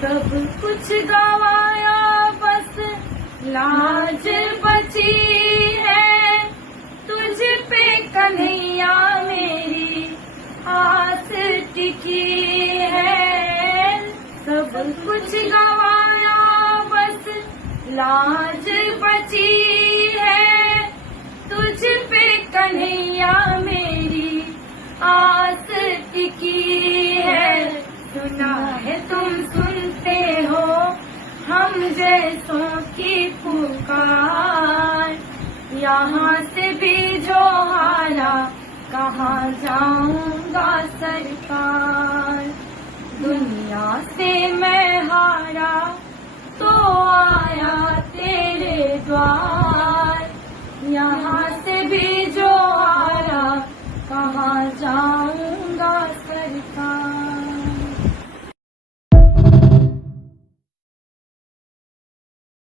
सब कुछ गवाया बस लाज बची है, तुझ पे कन्हैया मेरी आस टिकी है। सब कुछ गवाया बस लाज बची है, तुझ पे कन्हैया मेरी आस टिकी है। सुना है तुम सुनते हो हम जैसों की पुकार, यहाँ से भी जो हारा कहाँ जाऊंगा सरकार। दुनिया से मैं हारा तो आया तेरे द्वार, यहाँ